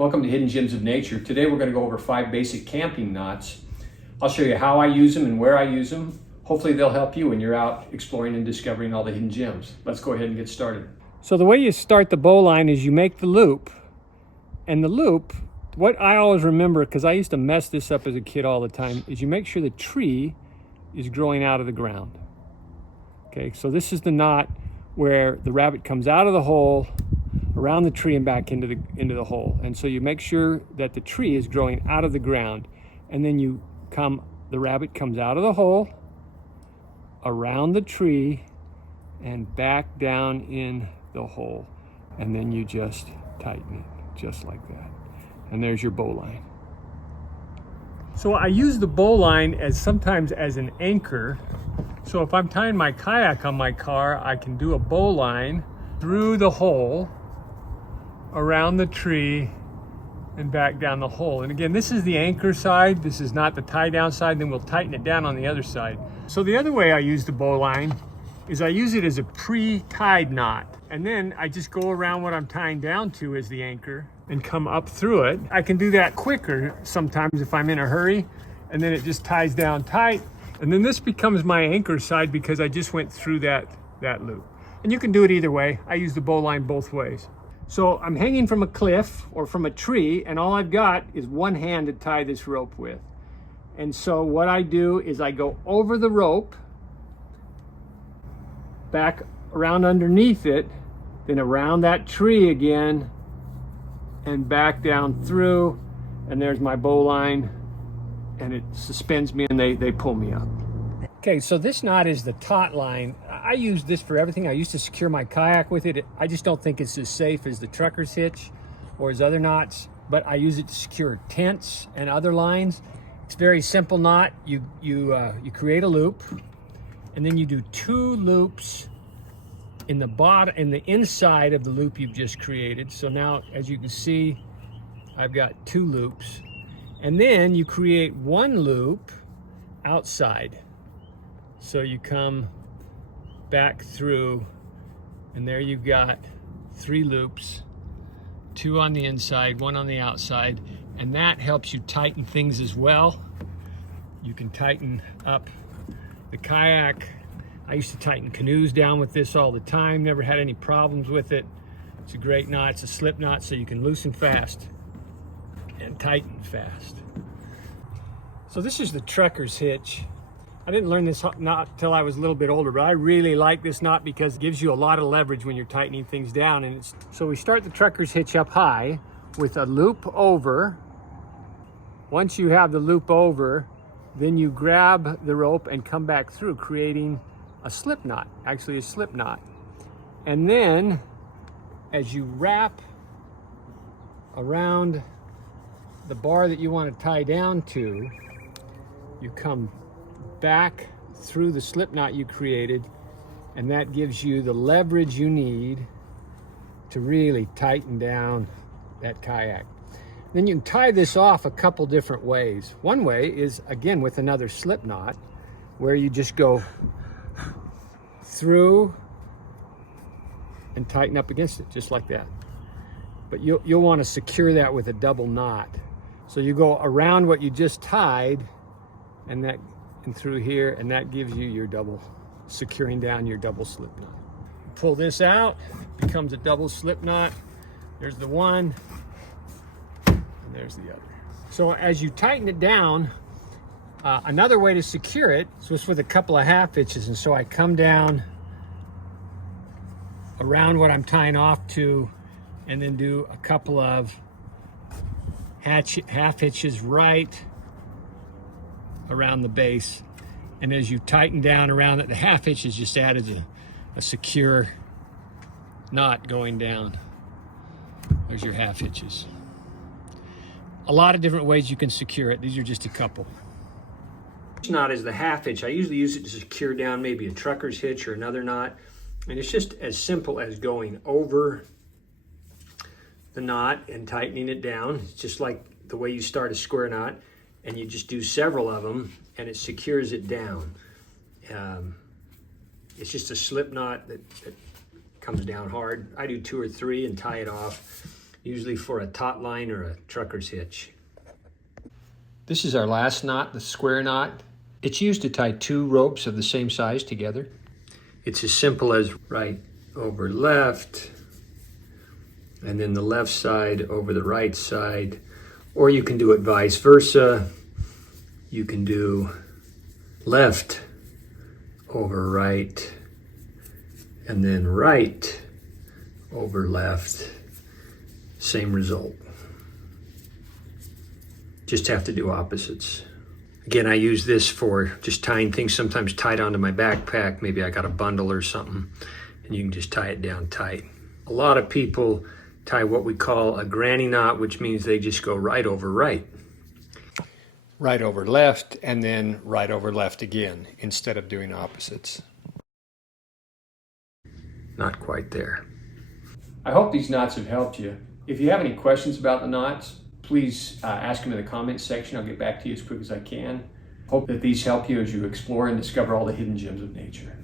Welcome to Hidden Gems of Nature. Today we're going to go over 5 basic camping knots. I'll show you how I use them and where I use them. Hopefully they'll help you when you're out exploring and discovering all the hidden gems. Let's go ahead and get started. So the way you start the bowline is you make the loop. And the loop, what I always remember, because I used to mess this up as a kid all the time, is you make sure the tree is growing out of the ground. Okay, so this is the knot where the rabbit comes out of the hole, around the tree and back into the hole. And so you make sure that the tree is growing out of the ground, and then the rabbit comes out of the hole, around the tree, and back down in the hole. And then you just tighten it, just like that. And there's your bowline. So I use the bowline sometimes as an anchor. So if I'm tying my kayak on my car, I can do a bowline through the hole, around the tree, and back down the hole. And again, this is the anchor side. This is not the tie down side. Then we'll tighten it down on the other side. So the other way I use the bowline is I use it as a pre-tied knot. And then I just go around what I'm tying down to as the anchor and come up through it. I can do that quicker sometimes if I'm in a hurry, and then it just ties down tight. And then this becomes my anchor side because I just went through that loop. And you can do it either way. I use the bowline both ways. So I'm hanging from a cliff or from a tree, and all I've got is one hand to tie this rope with. And so what I do is I go over the rope, back around underneath it, then around that tree again, and back down through, and there's my bowline, and it suspends me and they pull me up. Okay, so this knot is the TAUTLINE. I use this for everything. I used to secure my kayak with it. I just don't think it's as safe as the TRUCKERS hitch or as other knots, but I use it to secure tents and other lines. It's a very simple knot. You create a loop, and then you do 2 loops in the inside of the loop you've just created. So now, as you can see, I've got 2 loops. And then you create 1 loop outside. So you come back through, and there you've got 3 loops, 2 on the inside, 1 on the outside, and that helps you tighten things as well. You can tighten up the kayak. I used to tighten canoes down with this all the time, never had any problems with it. It's a great knot. It's a slip knot, so you can loosen fast and tighten fast. So this is the TRUCKERS hitch. I didn't learn this knot till I was a little bit older, but I really like this knot because it gives you a lot of leverage when you're tightening things down. And so we start the TRUCKERS hitch up high with a loop over. Once you have the loop over, then you grab the rope and come back through, creating a slip knot, actually a slip knot. And then as you wrap around the bar that you want to tie down to, you come back through the slip knot you created, and that gives you the leverage you need to really tighten down that kayak. Then you can tie this off a couple different ways. One way is, again, with another slip knot, where you just go through and tighten up against it, just like that. But you'll want to secure that with a double knot. So you go around what you just tied, and through here, and that gives you your double, securing down your double slip knot. Pull this out, becomes a double slip knot. There's the one, and there's the other. So as you tighten it down, another way to secure it is just with a couple of half hitches. And so I come down around what I'm tying off to, and then do a couple of half hitches right around the base. And as you tighten down around it, the half hitch is just added a secure knot going down. There's your half hitches. A lot of different ways you can secure it. These are just a couple. This knot is the half hitch. I usually use it to secure down maybe a TRUCKERS hitch or another knot. And it's just as simple as going over the knot and tightening it down. It's just like the way you start a square knot, and you just do several of them and it secures it down. It's just a slip knot that comes down hard. I do 2 or 3 and tie it off. usually for a tautline or a trucker's hitch. This is our last knot, the square knot. It's used to tie 2 ropes of the same size together. It's as simple as right over left, and then the left side over the right side, or you can do it vice versa. You can do left over right, and then right over left. Same result. Just have to do opposites. Again, I use this for just tying things sometimes tied onto my backpack. Maybe I got a bundle or something, and you can just tie it down tight. A lot of people tie what we call a granny knot, which means they just go right over right. Right over left, and then right over left again, instead of doing opposites. Not quite there. I hope these knots have helped you. If you have any questions about the knots, please ask them in the comments section. I'll get back to you as quick as I can. Hope that these help you as you explore and discover all the hidden gems of nature.